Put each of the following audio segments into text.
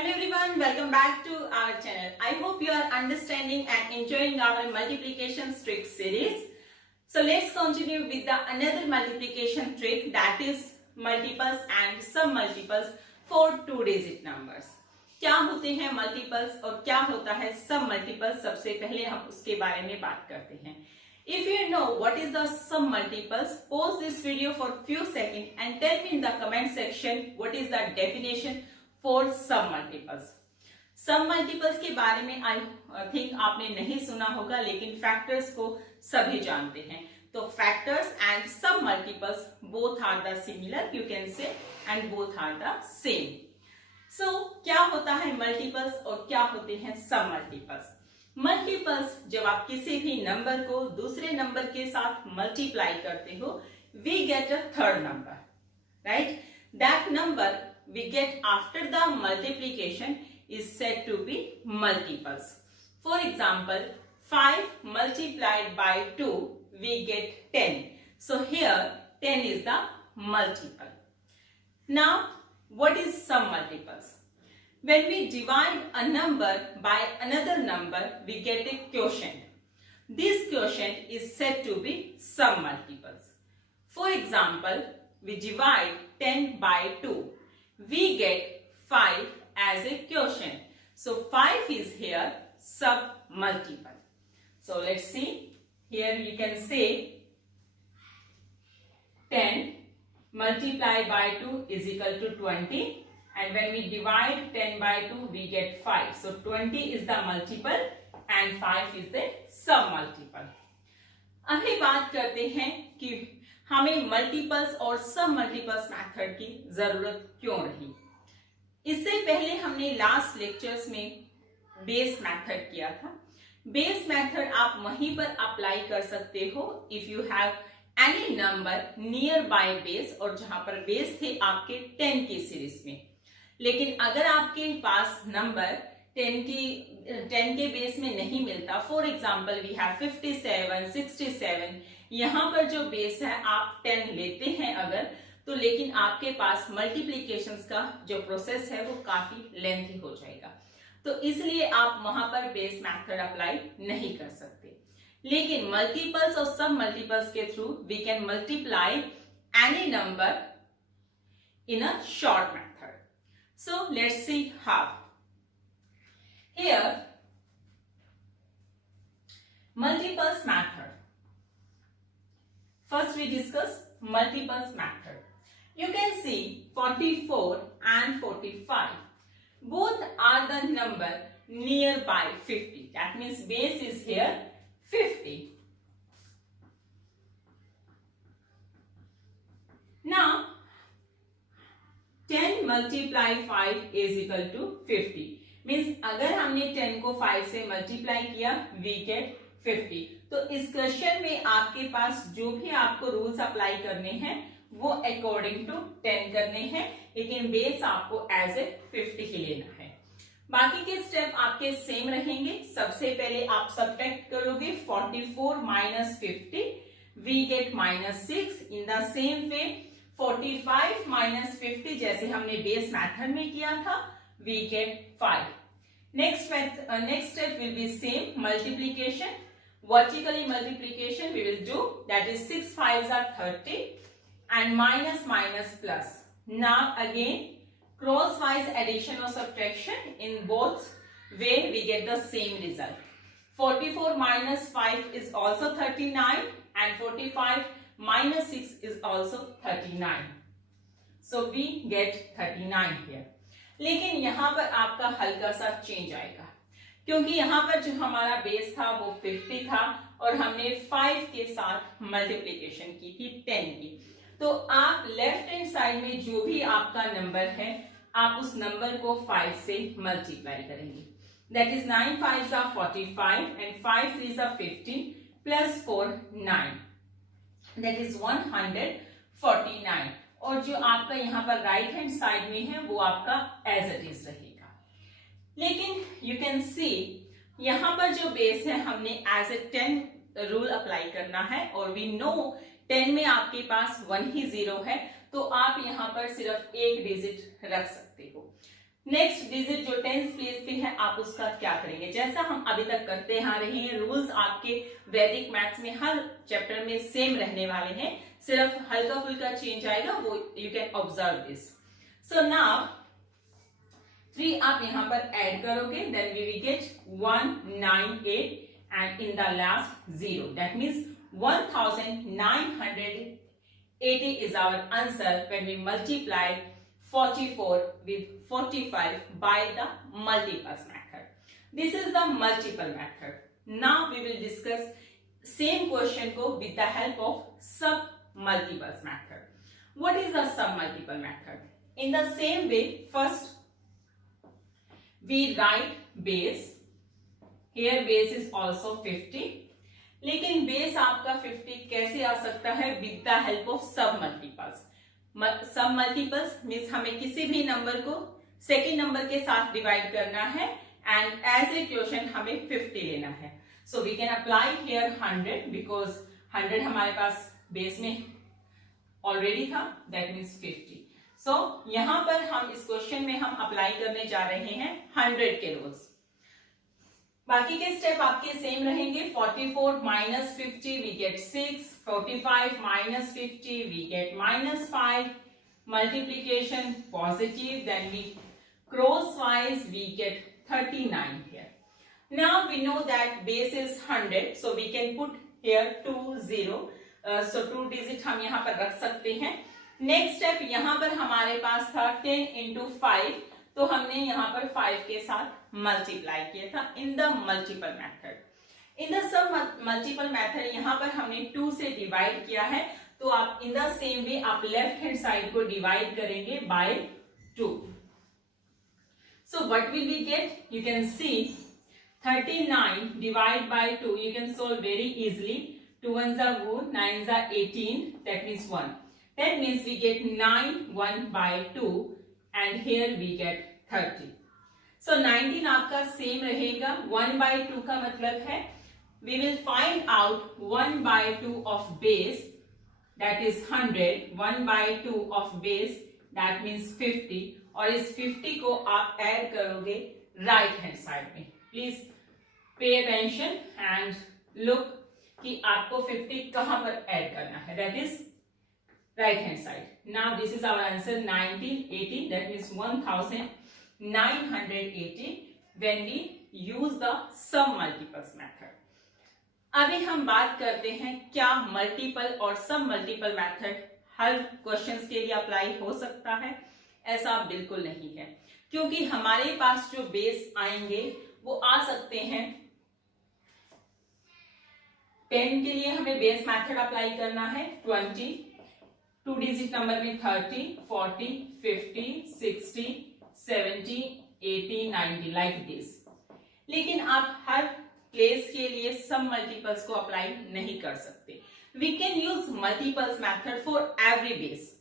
Hello everyone, welcome back to our channel. I hope you are understanding and enjoying our multiplication trick series. So let's continue with another multiplication trick, that is multiples and sub multiples for two digit numbers. क्या होते हैं multiples और क्या होता है सब multiples, सबसे पहले हम उसके बारे में बात करते हैं. If you know what is the sum multiples, pause this video for few seconds and tell me in the comment section what is the definition for sum multiples. Sum multiples के बारे में आई थिंक आपने नहीं सुना होगा, लेकिन factors को सभी जानते हैं. तो factors and some multiples both are the similar, you can say, and both are the same. So क्या होता है मल्टीपल्स और क्या होते हैं सम मल्टीपल्स. मल्टीपल्स जब आप किसी भी नंबर को दूसरे नंबर के साथ मल्टीप्लाई करते हो, we get a third number, right. That number we get after the multiplication is said to be multiples. For example, 5 multiplied by 2 we get 10. So here 10 is the multiple. Now what is sum multiples? When we divide a number by another number we get a quotient. This quotient is said to be sum multiples. For example, we divide 10 by 2. We get 5 as a quotient. So 5 is here sub multiple. So let's see. Here you can say 10 multiplied by 2 is equal to 20. And when we divide 10 by 2 we get 5. So 20 is the multiple and 5 is the sub multiple. अभी बात करते हैं कि हमें multiples और सब multiples method की जरूरत क्यों रही. इससे पहले हमने लास्ट लेक्चर्स में बेस मेथड किया था. बेस मेथड आप वहीं पर अप्लाई कर सकते हो if you have any number near by base, और जहां पर बेस थे आपके 10 की सीरीज में. लेकिन अगर आपके पास नंबर 10 के बेस में नहीं मिलता, फॉर एग्जाम्पल वी हैव 57, 67, यहाँ पर जो बेस है आप 10 लेते हैं अगर, तो लेकिन आपके पास मल्टीप्लीकेशंस का जो प्रोसेस है वो काफी लेंथी हो जाएगा, तो इसलिए आप वहां पर बेस मेथड अप्लाई नहीं कर सकते. लेकिन मल्टीपल्स और सब मल्टीपल्स के through we can multiply any number in a short method. So let's see how. Here multiples method. First we discuss multiples method. You can see 44 and 45 both are the number nearby 50. That means base is here 50. Now 10 multiply 5 is equal to 50. Means अगर हमने 10 को 5 से multiply किया we get 50. तो इस question में आपके पास जो भी आपको रूल्स अप्लाई करने हैं वो अकॉर्डिंग टू 10 करने हैं, लेकिन बेस आपको एज ए 50 ही लेना है. बाकी के स्टेप आपके सेम रहेंगे. सबसे पहले आप सब्ट्रैक्ट करोगे 44 minus 50 we get -6. In the same way 45 minus 50 जैसे हमने बेस मेथड में किया था we get 5. Next step will be same multiplication. Vertically multiplication we will do, that is 6 5s are 30 and minus minus plus. Now again crosswise addition or subtraction, in both way we get the same result. 44 minus 5 is also 39 and 45 minus 6 is also 39. So we get 39 here. लेकिन यहाँ पर आपका हल्का सा change आएगा, क्योंकि यहाँ पर जो हमारा बेस था वो 50 था और हमने 5 के साथ मल्टीप्लिकेशन की थी 10 की. तो आप लेफ्ट हैंड साइड में जो भी आपका नंबर है आप उस नंबर को 5 से मल्टीप्लाई करेंगे. That is 9 5s are 45 and 5 3s are 15 plus 4 9. That is 149. और जो आपका यहाँ पर राइट हैंड साइड में है वो आपका एज इट इज रहेगा. लेकिन यू कैन सी यहाँ पर जो बेस है हमने एज ए 10 रूल अप्लाई करना है, और वी नो 10 में आपके पास 1 ही 0 है, तो आप यहाँ पर सिर्फ एक डिजिट रख सकते हो. नेक्स्ट डिजिट जो टेंस प्लेस पे है आप उसका क्या करेंगे, जैसा हम अभी तक करते आ रहे हैं। रूल्स आपके वैदिक मैथ्स में हर चैप्टर में सेम रहने वाले हैं, सिर्फ हल्का फुल्का चेंज आएगा, वो you can observe this. So now 3 आप यहां पर ऐड करोगे, then we will get 198 and in the last 0, that means 1980 is our answer when we multiply 44 with 45 by the multiples method. This is the multiple method. Now we will discuss same question ko with the help of sub multiples method. What is the sub multiple method? In the same way, first we write base. Here base is also 50. लेकिन base आपका 50 कैसे आ सकता है, with the help of सब multiples. सब multiples means हमें किसी भी नंबर को सेकेंड नंबर के साथ डिवाइड करना है एंड एज ए क्वेश्चन हमें 50 लेना है। So we can apply here 100 because 100 हमारे पास बेस में ऑलरेडी था, दैट मीन्स 50। सो यहां पर हम इस क्वेश्चन में हम अप्लाई करने जा रहे हैं 100 के रूल्स। बाकी के स्टेप आपके सेम रहेंगे। 44 minus 50 we get 6, 45 minus 50 we get -5, multiplication positive, then we crosswise we get 39 here. Now we know that base is 100, so we can put here 20, so 2 digit हम यहाँ पर रख सकते हैं। नेक्स्ट स्टेप यहाँ पर हमारे पास था 10 into 5, तो हमने यहाँ पर 5 के साथ मल्टीप्लाई किया था in the multiple method. In the sub multiple method यहाँ पर हमने 2 से डिवाइड किया है, तो आप इन द सेम वे आप लेफ्ट हैंड साइड को डिवाइड करेंगे by 2। So what will we get, you can see 39 divide by 2, you can solve very easily. 2 1s are good, 9s are 18, that means 1, that means we get 9 1 by 2 and here we get 30. So 19 आपका same रहेगा। 1 by 2 का मतलब है we will find out 1 by 2 of base, that is 100, 1 by 2 of base that means 50, और इस 50 को आप add करोगे राइट हैंड साइड में। Please pay attention and look कि आपको 50 कहां पर ऐड करना है, that is right hand side. Now this is our answer 1980, that means 1980 when we use the sum multiples method. अभी हम बात करते हैं क्या मल्टीपल और सब मल्टीपल मेथड हर क्वेश्चंस के लिए अप्लाई हो सकता है। ऐसा बिल्कुल नहीं है, क्योंकि हमारे पास जो बेस आएंगे वो आ सकते हैं 10 के लिए हमें बेस मेथड अप्लाई करना है 20, 2 डिजिट नंबर में 30, 40, 50, 60, 70, 80, 90 लाइक दिस। लेकिन आप हर प्लेस के लिए सब मल्टीपल्स को अप्लाई नहीं कर सकते। We can use multiples method for every base.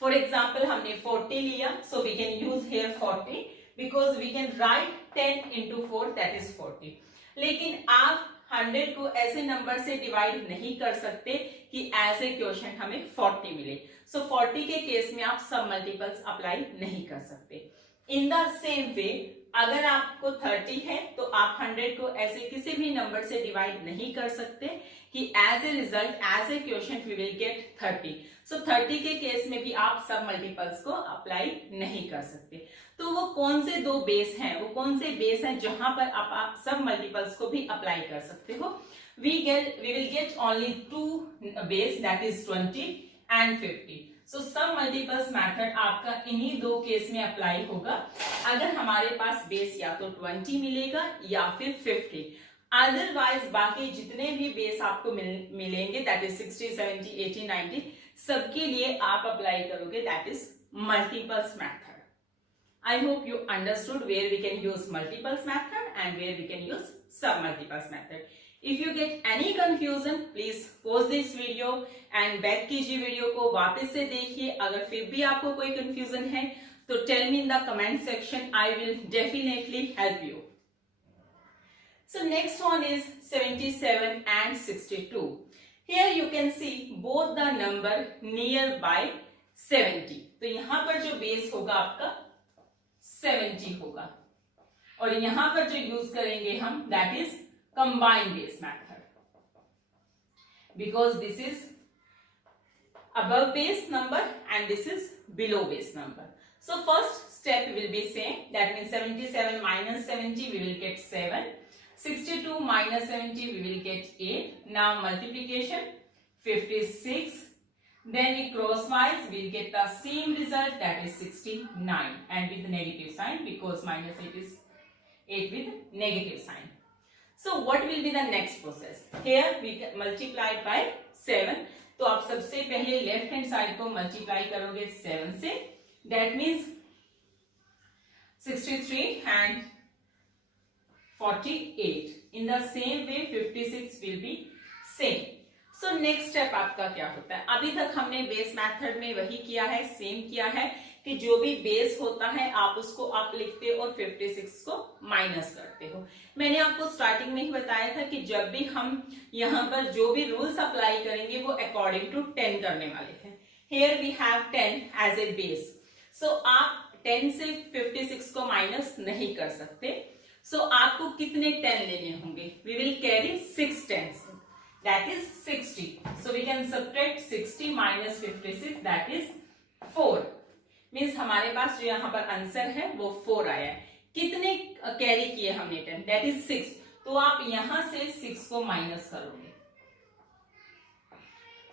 For example हमने 40 लिया, so we can use here 40 because we can write 10 into 4 that is 40। लेकिन आप 100 को ऐसे नंबर से डिवाइड नहीं कर सकते कि एज ए क्वेश्चन हमें 40 मिले। सो 40 के केस में आप सब मल्टीपल्स अप्लाई नहीं कर सकते। इन द सेम वे अगर आपको 30 है तो आप 100 को ऐसे किसी भी नंबर से डिवाइड नहीं कर सकते कि as a result as a question we will get 30। So 30 के केस में भी आप सब मल्टीपल्स को अप्लाई नहीं कर सकते। तो वो कौन से 2 बेस हैं, वो कौन से बेस हैं जहां पर आप सब मल्टीपल्स को भी अप्लाई कर सकते हो। we will get only 2 base, that is 20 and 50. So sum multiples method आपका इन्हीं 2 केस में अप्लाई होगा। अगर हमारे पास बेस या तो 20 मिलेगा या फिर 50, अदरवाइज बाकी जितने भी बेस आपको मिलेंगे दैट इज 60, 70, 80, 90 सबके लिए आप अप्लाई करोगे that is multiples method. I hope you understood where we can use multiples method and where we can use sub multiples method. If you get any confusion, please pause this video and back कीजिए video को, वापस से देखिए। अगर फिर भी आपको कोई confusion है तो tell me in the comment section. I will definitely help you. So next one is 77 and 62. Here you can see both the number nearby 70. तो यहाँ पर जो बेस होगा आपका 70 होगा। और यहां पर जो यूज करेंगे हम that is combined base method, because this is above base number and this is below base number. So first step will be same, that means 77 minus 70 we will get 7, 62 minus 70 we will get 8. Now multiplication 56, then we crosswise we will get the same result, that is 69 and with negative sign because minus 8 is 8 with negative sign. So what will be the next process? Here we multiply by 7. तो आप सबसे पहले left hand side को multiply करोगे 7 से, that means 63 and 48. In the same way 56 will be same. So next step आपका क्या होता है? अभी तक हमने बेस मेथड में वही किया है, सेम किया है कि जो भी बेस होता है आप उसको अप लिखते हो और 56 को माइनस करते हो. मैंने आपको स्टार्टिंग में ही बताया था कि जब भी हम यहाँ पर जो भी रूल्स अप्लाई करेंगे वो अकॉर्डिंग टू 10 करने वाले हैं. Here we have 10 as a base. So आप 10 से 56 को माइनस नहीं कर सकते. सो आपको कितने 10 लेने होंगे? We will carry 6 10s, that is 60. So we can subtract 60 minus 56, that is 4. Means हमारे पास जो यहाँ पर आंसर है वो 4 आया है. कितने कैरी किए हमने 10, दैट इज 6. तो आप यहां से 6 को माइनस करोगे.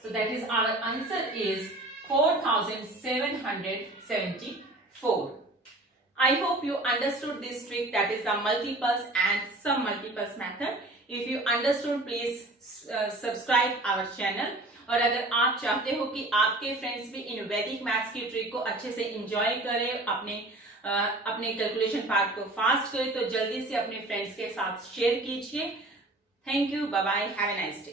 So that is our answer is 4774. I hope you understood this trick, that is the multiples and sum multiples method. If you understood, please subscribe our channel. और अगर आप चाहते हो कि आपके फ्रेंड्स भी इन वैदिक मैथ्स की ट्रिक को अच्छे से एंजॉय करें, अपने कैलकुलेशन पार्ट को फास्ट करें, तो जल्दी से अपने फ्रेंड्स के साथ शेयर कीजिए. Thank you, bye bye, have a nice day.